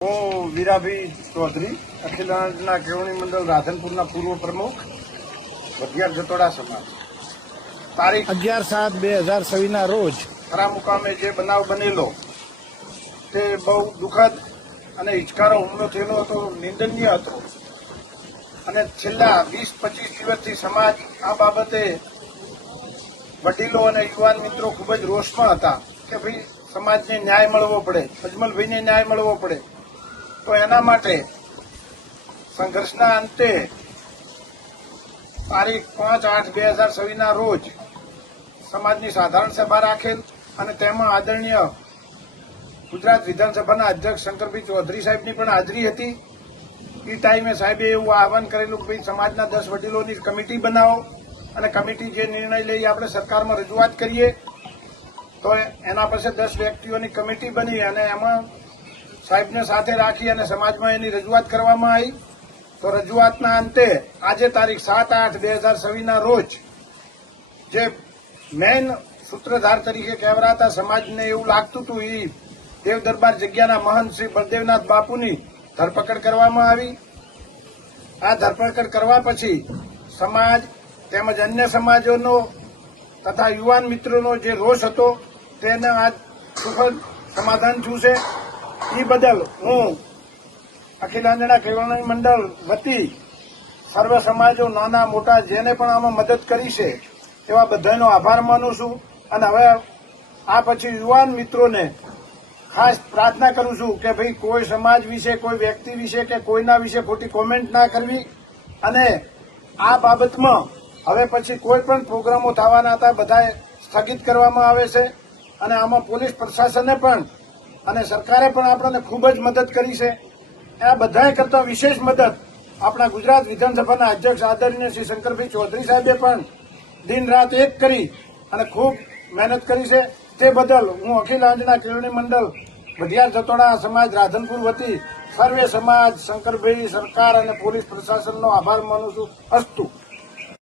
હું વીરાભાઈ ચૌધરી અખિલાંડના કેળવણી મંડળ રાધનપુરના પૂર્વ પ્રમુખ વઢિયાર જતોડા સમાજ તારીખ 11/7/2026 રોજ ખરા મુકામે જે બનાવ બનેલો તે બહુ દુઃખદ અને હિચકારો હુમલો થયેલો હતો, નિંદનીય હતો અને છેલ્લા 20-25 દિવસથી સમાજ આ બાબતે વડીલો અને યુવાન મિત્રો ખૂબ જ રોષમાં હતા કે ભાઈ સમાજને ન્યાય મળવો પડે, અજમલભાઈને ન્યાય મળવો પડે. તો એના માટે સંઘર્ષના અંતે તારીખ 5/8/2026 રોજ સમાજની સાધારણ સભા રાખેલ અને તેમાં આદરણીય ગુજરાત વિધાનસભાના અધ્યક્ષ શંકરભાઈ ચૌધરી સાહેબની પણ હાજરી હતી. એ ટાઈમે સાહેબે એવું આહવાન કરેલું કે ભાઈ સમાજના 10 વડીલોની કમિટી બનાવો અને કમિટી જે નિર્ણય લઈ આપણે સરકારમાં રજૂઆત કરીએ. તો એના પાસે 10 વ્યક્તિઓની કમિટી બની અને એમાં સાહેબને સાથે રાખી અને સમાજમાં એની રજૂઆત કરવામાં આવી. તો રજૂઆતના અંતે આજે તારીખ 7/8/2026 રોજ જે મેઇન સૂત્રધાર તરીકે કહેવાતા સમાજને એવું લાગતું હતું એ દેવ દરબાર જગ્યાના મહંત શ્રી બળદેવનાથ બાપુની ધરપકડ કરવામાં આવી. આ ધરપકડ કરવા પછી સમાજ તેમજ અન્ય સમાજોનો તથા યુવાન મિત્રોનો જે રોષ હતો તેને આજ સુખદ સમાધાન થયું છે. એ બદલ હું અખિલાંડના કેળવણી મંડળ વતી સર્વ સમાજો નાના મોટા જેને પણ આમાં મદદ કરી છે એવા બધાનો આભાર માનું છું. અને હવે આ પછી યુવાન મિત્રોને ખાસ પ્રાર્થના કરું છું કે ભાઈ કોઈ સમાજ વિશે, કોઈ વ્યક્તિ વિશે કે કોઈના વિશે ખોટી કોમેન્ટ ના કરવી. અને આ બાબતમાં હવે પછી કોઈ પણ પ્રોગ્રામો થવાના હતા બધા સ્થગિત કરવામાં આવે છે. અને આમાં પોલીસ પ્રશાસને પણ અને સરકારે પણ આપણને ખૂબ જ મદદ કરી છે. આ બધાએ કરતા વિશેષ મદદ આપણા ગુજરાત વિધાનસભાના અધ્યક્ષ આદરણીય શ્રી શંકરભાઈ ચૌધરી સાહેબે પણ દિન રાત એક કરી અને ખૂબ મહેનત કરી છે. તે બદલ હું અખિલાંડના કેળવણી મંડળ વઢિયાર જતોડા સમાજ રાધનપુર વતી સર્વે સમાજ, શંકરભાઈ, સરકાર અને પોલીસ પ્રશાસનનો આભાર માનું છું. અસ્તુ.